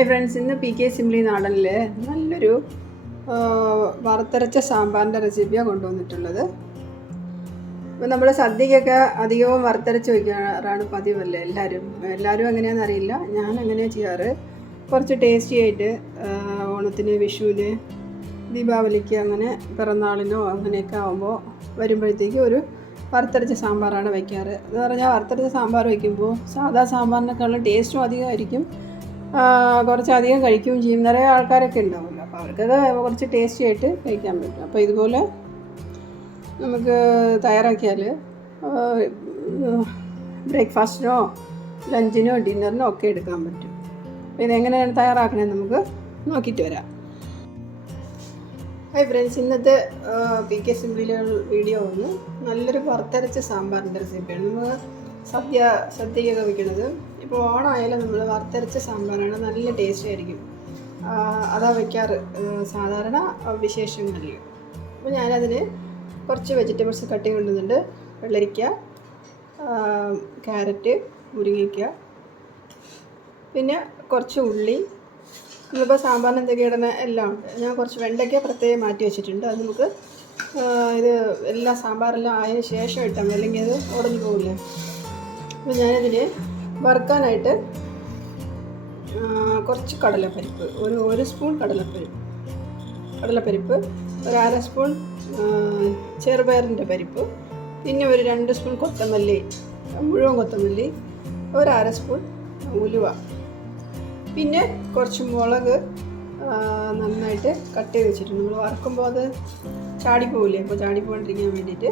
Hi friends, ഇന്ന് PK simply നാടനിൽ നല്ലൊരു വറുത്തരച്ച സാമ്പാറിൻ്റെ റെസിപ്പിയാണ് കൊണ്ടുവന്നിട്ടുള്ളത്. ഇപ്പോൾ നമ്മൾ സദ്യക്കൊക്കെ അധികവും വറുത്തരച്ച് വയ്ക്കാറാണ് പതിവല്ലേ എല്ലാവരും എങ്ങനെയാണെന്ന് അറിയില്ല. ഞാൻ അങ്ങനെയാണ് ചെയ്യാറ്. കുറച്ച് ടേസ്റ്റി ആയിട്ട് ഓണത്തിന്, വിഷുവിന്, ദീപാവലിക്ക്, അങ്ങനെ പിറന്നാളിനോ അങ്ങനെയൊക്കെ ആകുമ്പോൾ വരുമ്പോഴത്തേക്ക് ഒരു വറുത്തരച്ച സാമ്പാറാണ് വയ്ക്കാറ്. എന്ന് പറഞ്ഞാൽ വറുത്തരച്ച സാമ്പാർ വയ്ക്കുമ്പോൾ സാധാ സാമ്പാറിനേക്കാളും ടേസ്റ്റും അധികമായിരിക്കും, കുറച്ചധികം കഴിക്കുകയും ചെയ്യും. നിറയെ ആൾക്കാരൊക്കെ ഉണ്ടാവുമല്ലോ, അപ്പോൾ അവർക്കൊക്കെ കുറച്ച് ടേസ്റ്റി ആയിട്ട് കഴിക്കാൻ പറ്റും. അപ്പോൾ ഇതുപോലെ നമുക്ക് തയ്യാറാക്കിയാൽ ബ്രേക്ക്ഫാസ്റ്റിനോ ലഞ്ചിനോ ഡിന്നറിനോ ഒക്കെ എടുക്കാൻ പറ്റും. അപ്പോൾ ഇതെങ്ങനെയാണ് തയ്യാറാക്കണമെന്ന് നമുക്ക് നോക്കിയിട്ട് വരാം. ഹായ് ഫ്രണ്ട്സ്, ഇന്നത്തെ PK സിംപ്ലിയിലെ വീഡിയോ ഒന്ന് നല്ലൊരു വറുത്തരച്ച സാമ്പാറിൻ്റെ റെസിപ്പിയാണ്. നമ്മൾ സദ്യയൊക്കെ വയ്ക്കുന്നത്. ഇപ്പോൾ ഓണമായാലും നമ്മൾ വറുത്തരച്ച സാമ്പാറാണ്, നല്ല ടേസ്റ്റ് ആയിരിക്കും. അതാ വയ്ക്കാറ് സാധാരണ വിശേഷങ്ങളിൽ. അപ്പോൾ ഞാനതിന് കുറച്ച് വെജിറ്റബിൾസ് കട്ട് കൊണ്ടുവന്നുണ്ട്. വെള്ളരിക്ക, ക്യാരറ്റ്, മുരിങ്ങയ്ക്ക, പിന്നെ കുറച്ച് ഉള്ളി. നമ്മളിപ്പോൾ സാമ്പാറിന് എന്തൊക്കെ ഇടുന്ന എല്ലാം ഉണ്ട്. ഞാൻ കുറച്ച് വെണ്ടയ്ക്ക പ്രത്യേകം മാറ്റി വെച്ചിട്ടുണ്ട്. അത് നമുക്ക് ഇത് എല്ലാ സാമ്പാറെല്ലാം ആയതിനു ശേഷം ഇട്ടാൽ മതി, അല്ലെങ്കിൽ അത് ഉടഞ്ഞു പോകില്ല. അപ്പോൾ ഞാനിതിന് വറുക്കാനായിട്ട് കുറച്ച് കടലപ്പരിപ്പ്, ഒരു സ്പൂൺ കടലപ്പരിപ്പ്, ഒരു അര സ്പൂൺ ചെറുപയറിൻ്റെ പരിപ്പ്, പിന്നെ ഒരു 2 സ്പൂൺ കൊത്തമല്ലി, മുഴുവൻ കൊത്തമല്ലി, ഒരു അര സ്പൂൺ ഉലുവ, പിന്നെ കുറച്ച് മുളക് നന്നായിട്ട് കട്ട് ചെയ്ത് വെച്ചിട്ടുണ്ട്. നമ്മൾ വറുക്കുമ്പോൾ അത് ചാടിപ്പോവില്ലേ, അപ്പോൾ ചാടിപ്പോകാണ്ടിരിക്കാൻ വേണ്ടിയിട്ട്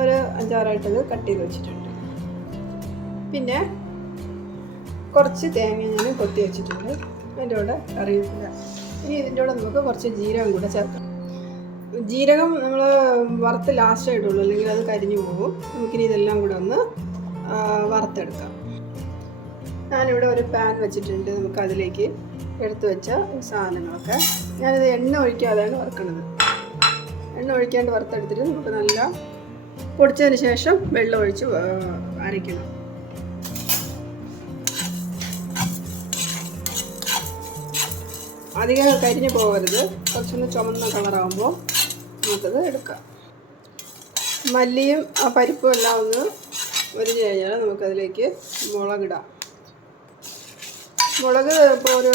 ഒരു 5-6 കട്ട് ചെയ്ത് വെച്ചിട്ടുണ്ട്. പിന്നെ കുറച്ച് തേങ്ങ ഞാൻ കൊത്തി വെച്ചിട്ടുണ്ട്. അതിൻ്റെ കൂടെ കറിവേപ്പില. ഇനി ഇതിൻ്റെ കൂടെ നമുക്ക് കുറച്ച് ജീരകം കൂടെ ചേർക്കാം. ജീരകം നമ്മൾ വറുത്ത് ലാസ്റ്റ് ഇടുള്ളൂ, അല്ലെങ്കിൽ അത് കരിഞ്ഞു പോകും. നമുക്കിനി ഇതെല്ലാം കൂടെ ഒന്ന് വറുത്തെടുക്കാം. ഞാനിവിടെ ഒരു പാൻ വെച്ചിട്ടുണ്ട്. നമുക്ക് അതിലേക്ക് എടുത്തു വെച്ച സാധനങ്ങളൊക്കെ, ഞാനിത് എണ്ണ ഒഴിക്കാതെയാണ് വറുക്കുന്നത്. എണ്ണ ഒഴിക്കാണ്ട് വറുത്തെടുത്തിട്ട് നമുക്ക് നല്ല പൊടിച്ചതിന് ശേഷം വെള്ളം ഒഴിച്ച് അരയ്ക്കണം. അധികം കരിഞ്ഞു പോകരുത്. കുറച്ചൊന്ന് ചുമന്ന കളറാകുമ്പോൾ നമുക്കത് എടുക്കാം. മല്ലിയും ആ പരിപ്പും എല്ലാം ഒന്ന് ഒരിഞ്ഞ് കഴിഞ്ഞാൽ നമുക്കതിലേക്ക് മുളകിടാം. മുളക് ഇപ്പോൾ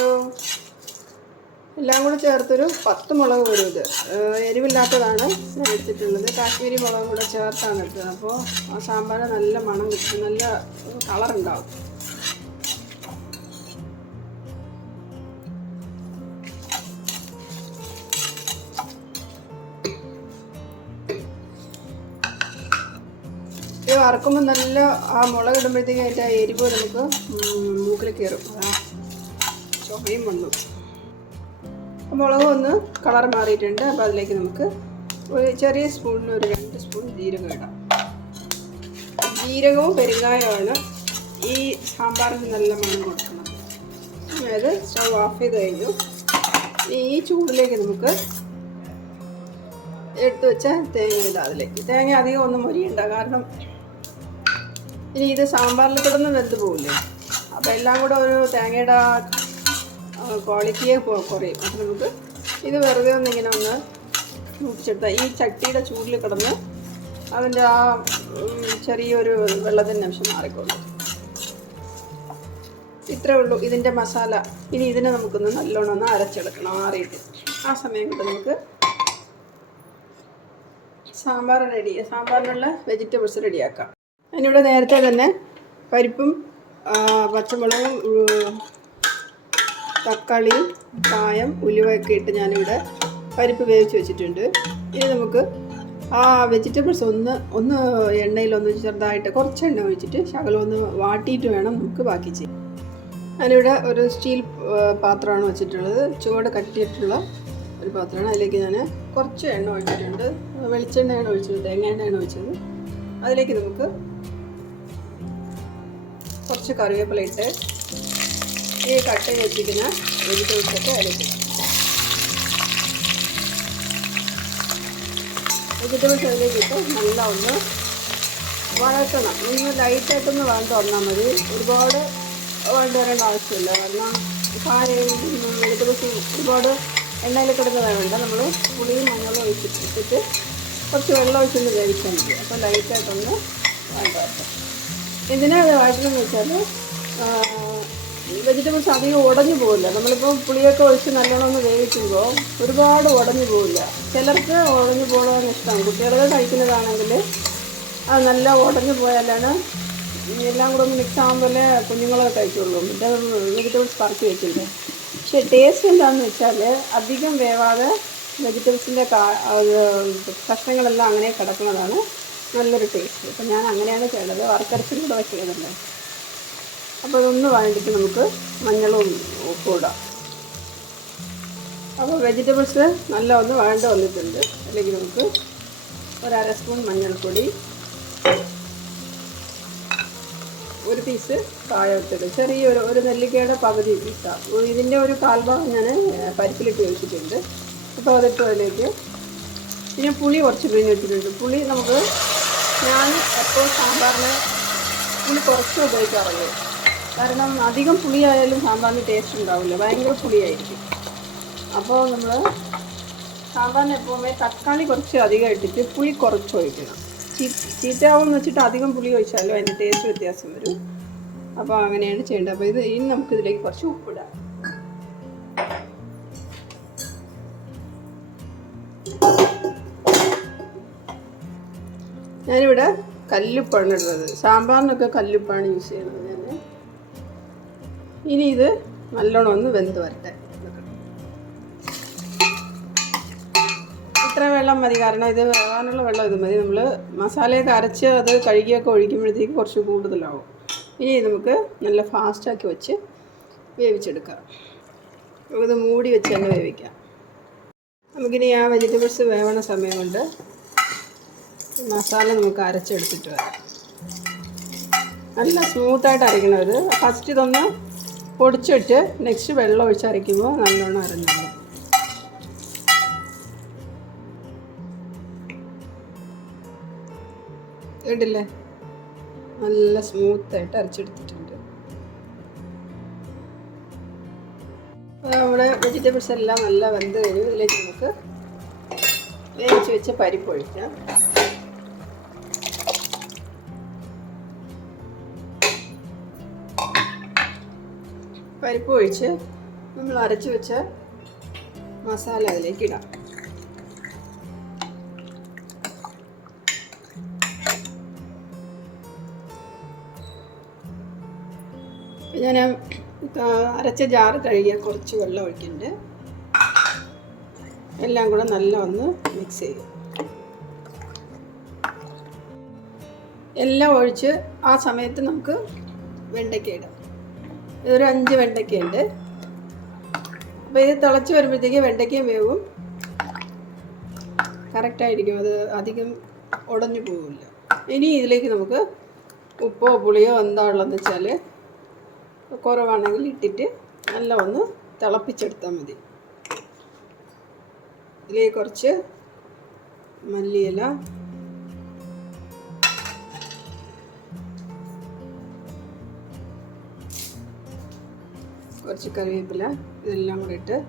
എല്ലാം കൂടെ ചേർത്തൊരു 10 മുളക് വരും. ഇത് എരിവില്ലാത്തതാണ് ഞാൻ എടുത്തിട്ടുള്ളത്. കാശ്മീരി മുളകും കൂടെ ചേർത്താണ് എടുത്തത്. അപ്പോൾ ആ സാമ്പാർ നല്ല മണം കിട്ടും, നല്ല കളറുണ്ടാവും. ഇത് വറുക്കുമ്പോൾ നല്ല ആ മുളക് ഇടുമ്പോഴത്തേക്കും അതിൻ്റെ ആ എരിവ് നമുക്ക് മൂക്കിൽ കയറും. ചുമയും വന്നു. മുളക് ഒന്ന് കളർ മാറിയിട്ടുണ്ട്. അപ്പോൾ അതിലേക്ക് നമുക്ക് ഒരു ചെറിയ സ്പൂണിന് ഒരു 2 സ്പൂൺ ജീരകം ഇടാം. ജീരകവും പെരുങ്കായമാണ് ഈ സാമ്പാറിന് നല്ല മണം കൊടുക്കുന്നത്. അതായത് സ്റ്റവ് ഓഫ് ചെയ്ത് കഴിഞ്ഞു. ഈ ചൂടിലേക്ക് നമുക്ക് എടുത്തു വെച്ച തേങ്ങ ഇടാം. അതിലേക്ക് തേങ്ങ അധികം ഒന്നും മൊരിയണ്ട, കാരണം ഇനി ഇത് സാമ്പാറിൽ കിടന്ന് വെന്ത് പോകില്ലേ. അപ്പോൾ എല്ലാം കൂടെ ഒരു തേങ്ങയുടെ ക്വാളിറ്റിയെ കുറയും. അപ്പോൾ നമുക്ക് ഇത് വെറുതെ ഒന്നിങ്ങനെ ഒന്ന് മൂപ്പിച്ചെടുത്താൽ ഈ ചട്ടിയുടെ ചൂടിൽ കിടന്ന് അതിൻ്റെ ആ ചെറിയൊരു വെള്ളത്തിൻ്റെ അംശം മാറിക്കൊള്ളും. ഇത്രേ ഉള്ളൂ ഇതിൻ്റെ മസാല. ഇനി ഇതിനെ നമുക്കൊന്ന് നല്ലോണം ഒന്ന് അരച്ചെടുക്കണം ആറിയിട്ട്. ആ സമയം കൊണ്ട് നമുക്ക് സാമ്പാറിനുള്ള വെജിറ്റബിൾസ് റെഡിയാക്കാം. അതിനിവിടെ നേരത്തെ തന്നെ പരിപ്പും പച്ചമുളകും തക്കാളിയും കായം ഉലുവയൊക്കെ ഇട്ട് ഞാനിവിടെ പരിപ്പ് വേവിച്ച് വെച്ചിട്ടുണ്ട്. ഇനി നമുക്ക് ആ വെജിറ്റബിൾസ് ഒന്ന് എണ്ണയിലൊന്ന് ചെറുതായിട്ട് കുറച്ച് എണ്ണ ഒഴിച്ചിട്ട് ശകലം ഒന്ന് വാട്ടിയിട്ട് വേണം നമുക്ക് ബാക്കി ചെയ്യാൻ. ഞാനിവിടെ ഒരു സ്റ്റീൽ പാത്രമാണ് വെച്ചിട്ടുള്ളത്. ചുവട് കട്ടിയിട്ടുള്ള ഒരു പാത്രമാണ്. അതിലേക്ക് ഞാൻ കുറച്ച് എണ്ണ ഒഴിച്ചിട്ടുണ്ട്. വെളിച്ചെണ്ണയാണ് ഒഴിച്ചത്, തേങ്ങ എണ്ണയാണ് ഒഴിച്ചത്. അതിലേക്ക് നമുക്ക് കുറച്ച് കറിവേപ്പില ഇട്ട് ഈ കട്ട് ചെയ്ത് വെച്ചിരിക്കുന്ന വെജിറ്റബിൾസൊക്കെ അതിലേക്ക് ഇട്ട് നല്ല ഒന്ന് വഴറ്റണം. ഒന്ന് ലൈറ്റായിട്ടൊന്ന് വഴണ്ട് വന്നാൽ മതി. ഒരുപാട് വഴണ്ട് വരേണ്ട ആവശ്യമില്ല, കാരണം വെജിറ്റബിൾസ് ഒരുപാട് എണ്ണയിൽ കിടന്ന് വേണ്ട. നമ്മൾ പുളിയും മഞ്ഞളും ഒഴിച്ചിട്ട് കുറച്ച് വെള്ളം ഒഴിച്ചൊന്ന് വേവിച്ചാൽ മതി. അപ്പോൾ ലൈറ്റായിട്ടൊന്ന് വേണ്ട. എന്തിനാണ് അത് വഴറ്റുന്നതെന്ന് വെച്ചാൽ വെജിറ്റബിൾസ് അധികം ഉടഞ്ഞു പോകില്ല. നമ്മളിപ്പോൾ പുളിയൊക്കെ ഒഴിച്ച് നല്ലോണം ഒന്ന് വേവിക്കുമ്പോൾ ഒരുപാട് ഉടഞ്ഞു പോകില്ല. ചിലർക്ക് ഉടഞ്ഞു പോകാൻ ഇഷ്ടമാണ്. കുട്ടികളൊക്കെ കഴിക്കുന്നതാണെങ്കിൽ അത് നല്ല ഉടഞ്ഞു പോയാലാണ് എല്ലാം കൂടെ ഒന്ന് മിക്സ് ആകുമ്പോൾ കുഞ്ഞുങ്ങളൊക്കെ കഴിക്കുള്ളൂ. ഇത് വെജിറ്റബിൾസ് പറക്കി വെച്ചിട്ടുണ്ട്. പക്ഷേ ടേസ്റ്റ് എന്താണെന്ന് വെച്ചാൽ അധികം വേവാതെ വെജിറ്റബിൾസിൻ്റെ കഷ്ണങ്ങളെല്ലാം അങ്ങനെ കിടക്കുന്നതാണ് നല്ലൊരു ടേസ്റ്റ്. അപ്പം ഞാൻ അങ്ങനെയാണ് ചെയ്യേണ്ടത്. വറുത്തരച്ചും കൂടെ വയ്ക്കുന്നതല്ലേ. അപ്പോൾ അതൊന്ന് വേണ്ടിയിട്ട് നമുക്ക് മഞ്ഞളും ഉപ്പും ഇടാം. അപ്പോൾ വെജിറ്റബിൾസ് നല്ല ഒന്ന് വേണ്ട വന്നിട്ടുണ്ട്. അല്ലെങ്കിൽ നമുക്ക് ഒരു അര സ്പൂൺ മഞ്ഞൾപ്പൊടി, ഒരു പീസ് കായ ഇട്ടത്, ചെറിയൊരു നെല്ലിക്കയുടെ പകുതി പീസാണ്. ഇതിൻ്റെ ഒരു കാൽഭാഗം ഞാൻ പരിപ്പിലിട്ട് വെച്ചിട്ടുണ്ട്. അപ്പോൾ അതിട്ട് അതിലേക്ക് പിന്നെ പുളി കുറച്ച് പിഴിഞ്ഞ് വെച്ചിട്ടുണ്ട്. പുളി ഞാൻ എപ്പോൾ സാമ്പാറിന് പുളി കുറച്ച് ഉപയോഗിക്കാറുള്ളൂ. കാരണം അധികം പുളിയായാലും സാമ്പാറിന് ടേസ്റ്റ് ഉണ്ടാവില്ല, ഭയങ്കര പുളിയായിരിക്കും. അപ്പോൾ നമ്മൾ സാമ്പാറിന് എപ്പോഴും തക്കാളി കുറച്ച് അധികം ഇട്ടിട്ട് പുളി കുറച്ച് ഒഴിക്കണം. ചീത്തയാവുമെന്ന് വെച്ചിട്ട് അധികം പുളി ഒഴിച്ചാലും അതിൻ്റെ ടേസ്റ്റ് വ്യത്യാസം വരും. അപ്പോൾ അങ്ങനെയാണ് ചെയ്യേണ്ടത്. അപ്പോൾ ഇനി നമുക്കിതിലേക്ക് കുറച്ച് ഉപ്പിടാം. ഞാനിവിടെ കല്ലുപ്പാണ് ഇടുന്നത്. സാമ്പാറിനൊക്കെ കല്ലുപ്പാണ് യൂസ് ചെയ്യുന്നത് ഞാൻ. ഇനി ഇത് നല്ലോണം ഒന്ന് വെന്ത് വരട്ടെ. ഇത്ര വെള്ളം മതി, കാരണം ഇത് വേവാനുള്ള വെള്ളം ഇത് മതി. നമ്മൾ മസാലയൊക്കെ അരച്ച് അത് കഴുകിയൊക്കെ ഒഴിക്കുമ്പോഴത്തേക്ക് കുറച്ച് കൂടുതലാവും. ഇനി നമുക്ക് നല്ല ഫാസ്റ്റാക്കി വെച്ച് വേവിച്ചെടുക്കാം. ഇത് മൂടി വെച്ച് തന്നെ വേവിക്കാം. നമുക്കിനി ആ വെജിറ്റബിൾസ് വേവണ സമയം കൊണ്ട് മസാല നമുക്ക് അരച്ചെടുത്തിട്ട് വരാം. നല്ല സ്മൂത്തായിട്ട് അരയ്ക്കണം. ഇത് ഫസ്റ്റ് ഇതൊന്ന് പൊടിച്ചിട്ട് നെക്സ്റ്റ് വെള്ളം ഒഴിച്ച് അരയ്ക്കുമ്പോൾ നല്ലോണം അരഞ്ഞോളും. ഇടില്ലേ, നല്ല സ്മൂത്തായിട്ട് അരച്ചെടുത്തിട്ടുണ്ട്. നമ്മുടെ വെജിറ്റബിൾസ് എല്ലാം നല്ല വെന്ത് കഴിഞ്ഞു. ഇതിലേക്ക് നമുക്ക് വേവിച്ച് വെച്ച പരിപ്പ് ഒഴിക്കാം. പരിപ്പ് ഒഴിച്ച് നമ്മൾ അരച്ച് വെച്ച മസാല അതിലേക്ക് ഇടാം. ഞാൻ അരച്ച ജാറ് കഴുകിയ കുറച്ച് വെള്ളം ഒഴിക്കുന്നുണ്ട്. എല്ലാം കൂടെ നല്ല ഒന്ന് മിക്സ് ചെയ്യും. എല്ലാം ഒഴിച്ച് ആ സമയത്ത് നമുക്ക് വെണ്ടയ്ക്ക ഇടാം. ഇതൊരു 5 വെണ്ടയ്ക്കയുണ്ട്. അപ്പോൾ ഇത് തിളച്ച് വരുമ്പോഴത്തേക്ക് വെണ്ടയ്ക്കയും വേവും കറക്റ്റായിരിക്കും. അത് അധികം ഉടഞ്ഞു പോവില്ല. ഇനി ഇതിലേക്ക് നമുക്ക് ഉപ്പോ പുളിയോ എന്താ ഉള്ളതെന്ന് വെച്ചാൽ കുറവാണെങ്കിൽ ഇട്ടിട്ട് നല്ല ഒന്ന് തിളപ്പിച്ചെടുത്താൽ മതി. ഇതിലേക്ക് കുറച്ച് മല്ലിയില, കുറച്ച് കറിവേപ്പില, ഇതെല്ലാം കൂടെ ഇട്ട്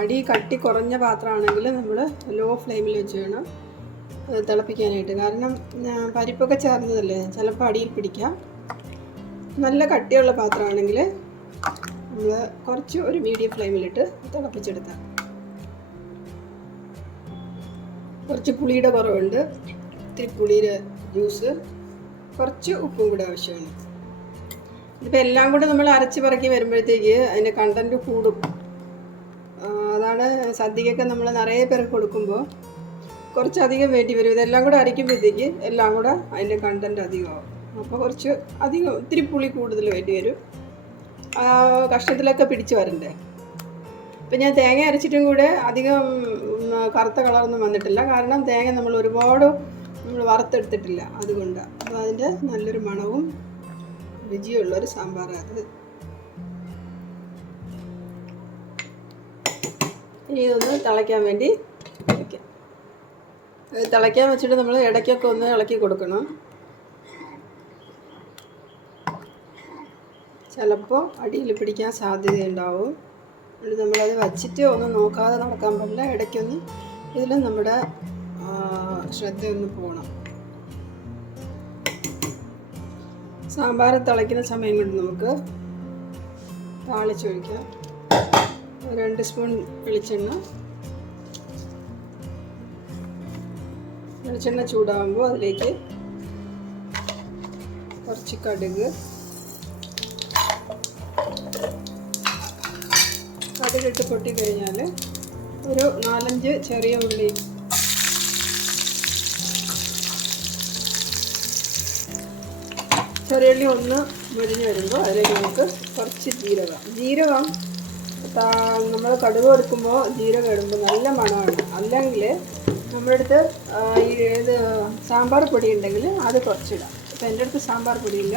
അടി കട്ടി കുറഞ്ഞ പാത്രമാണെങ്കിൽ നമ്മൾ ലോ ഫ്ലെയിമിൽ വെച്ച് വേണം തിളപ്പിക്കാനായിട്ട്. കാരണം പരിപ്പൊക്കെ ചേർന്നതല്ലേ, ചിലപ്പോൾ അടിയിൽ പിടിക്കാം. നല്ല കട്ടിയുള്ള പാത്രമാണെങ്കിൽ നമ്മൾ കുറച്ച് ഒരു മീഡിയം ഫ്ലെയിമിലിട്ട് തിളപ്പിച്ചെടുക്കാം. കുറച്ച് പുളിയുടെ കുറവുണ്ട്, ഇത്തിരി പുളിയുടെ ജ്യൂസ്, കുറച്ച് ഉപ്പും കൂടെ ആവശ്യമാണ്. ഇതിപ്പോൾ എല്ലാം കൂടെ നമ്മൾ അരച്ച് പറക്കി വരുമ്പോഴത്തേക്ക് അതിൻ്റെ കണ്ടൻറ്റ് കൂടും. അതാണ് സദ്യക്കൊക്കെ നമ്മൾ നിറയെ പേർക്ക് കൊടുക്കുമ്പോൾ കുറച്ചധികം വേണ്ടി വരും. ഇതെല്ലാം കൂടെ അരയ്ക്കുമ്പോഴത്തേക്ക് എല്ലാം കൂടെ അതിൻ്റെ കണ്ടൻറ്റ് അധികമാവും. അപ്പോൾ കുറച്ച് അധികം ഇത്തിരി പുളി കൂടുതൽ വേണ്ടി വരും. കഷ്ണത്തിലൊക്കെ പിടിച്ച് വരണ്ടേ. ഇപ്പം ഞാൻ തേങ്ങ അരച്ചിട്ടും കൂടെ അധികം കറുത്ത കളറൊന്നും വന്നിട്ടില്ല. കാരണം തേങ്ങ നമ്മൾ ഒരുപാട് വറുത്തെടുത്തിട്ടില്ല, അതുകൊണ്ടാണ്. അപ്പോൾ അതിൻ്റെ നല്ലൊരു മണവും രുചിയുള്ളൊരു സാമ്പാറാണ് അത്. ഇനി ഇതൊന്ന് തിളയ്ക്കാൻ വേണ്ടി വയ്ക്കാം. തിളയ്ക്കാൻ വെച്ചിട്ട് നമ്മൾ ഇടയ്ക്കൊക്കെ ഒന്ന് ഇളക്കി കൊടുക്കണം. ചിലപ്പോൾ അടിയിൽ പിടിക്കാൻ സാധ്യതയുണ്ടാവും. അതുകൊണ്ട് നമ്മളത് വച്ചിട്ട് ഒന്നും നോക്കാതെ നടക്കാൻ പാടില്ല. ഇടയ്ക്കൊന്ന് ഇതിലും നമ്മുടെ ശ്രദ്ധയൊന്ന് പോകണം. സാമ്പാർ തിളയ്ക്കുന്ന സമയം കൊണ്ട് നമുക്ക് താളിച്ചൊഴിക്കാം. 2 സ്പൂൺ വെളിച്ചെണ്ണ ചൂടാകുമ്പോൾ അതിലേക്ക് കുറച്ച് കടുകിട്ട് പൊട്ടിക്കഴിഞ്ഞാൽ ഒരു 4-5 ചെറിയ ഉള്ളി, ഒന്ന് മുരിഞ്ഞ് വരുമ്പോൾ അതിലേക്ക് നമുക്ക് കുറച്ച് ജീരകം നമ്മൾ കടുക് എടുക്കുമ്പോൾ ജീരകം ഇടുമ്പോൾ നല്ല മണമാണ്. അല്ലെങ്കിൽ നമ്മുടെ അടുത്ത് സാമ്പാർ പൊടി ഉണ്ടെങ്കിൽ അത് കുറച്ചിടാം. അപ്പോൾ എൻ്റെ അടുത്ത് സാമ്പാർ പൊടിയില്ല.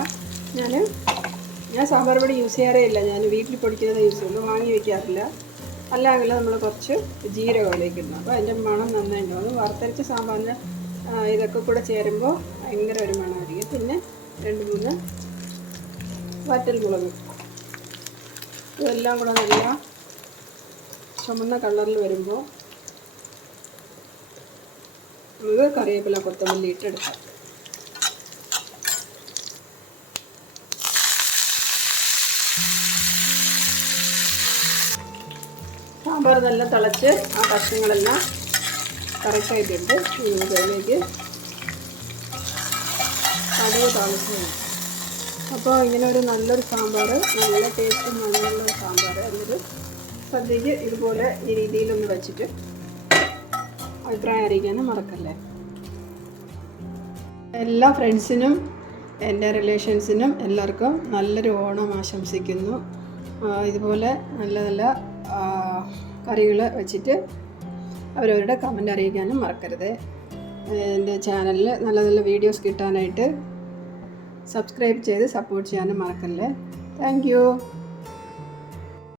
ഞാൻ സാമ്പാർ പൊടി യൂസ് ചെയ്യാറേ ഇല്ല. ഞാൻ വീട്ടിൽ പൊടിക്കുന്നത് യൂസ് ചെയ്യുള്ളൂ, വാങ്ങി വയ്ക്കാറില്ല. അല്ലെങ്കിൽ നമ്മൾ കുറച്ച് ജീരകത്തിലേക്ക് ഇടണം. അപ്പോൾ അതിൻ്റെ മണം നന്നായിട്ടുണ്ടാവും. അത് വറുത്തരച്ച സാമ്പാറിന് ഇതൊക്കെ കൂടെ ചേരുമ്പോൾ ഭയങ്കര ഒരു മണമായിരിക്കും. പിന്നെ 2-3 വറ്റൽമുളക്, ഇതെല്ലാം കൂടെ നല്ല ചുമന്ന കളറിൽ വരുമ്പോൾ നമുക്ക് കറിവേപ്പില, കൊത്തമല്ലി ഇട്ടെടുക്കാം. സാമ്പാർ നല്ല തിളച്ച് ആ കഷ്ണങ്ങളെല്ലാം കറക്റ്റായിട്ടുണ്ട്. നമുക്ക് അതിലേക്ക് കടുക് താളിച്ച്. അപ്പോൾ ഇങ്ങനെ ഒരു നല്ലൊരു സാമ്പാർ, നല്ല ടേസ്റ്റും നല്ല സാമ്പാർ എന്നൊരു സദ്യക്ക് ഇതുപോലെ ഈ രീതിയിലൊന്ന് വെച്ചിട്ട് അഭിപ്രായം അറിയിക്കാനും മറക്കല്ലേ. എല്ലാ ഫ്രണ്ട്സിനും എൻ്റെ റിലേഷൻസിനും എല്ലാവർക്കും നല്ലൊരു ഓണം ആശംസിക്കുന്നു. ഇതുപോലെ നല്ല നല്ല കറികൾ വെച്ചിട്ട് അവരവരുടെ കമൻ്റ് അറിയിക്കാനും മറക്കരുത്. എൻ്റെ ചാനലിൽ നല്ല നല്ല വീഡിയോസ് കിട്ടാനായിട്ട് സബ്സ്ക്രൈബ് ചെയ്ത് സപ്പോർട്ട് ചെയ്യാനും മറക്കല്ലേ. Thank you.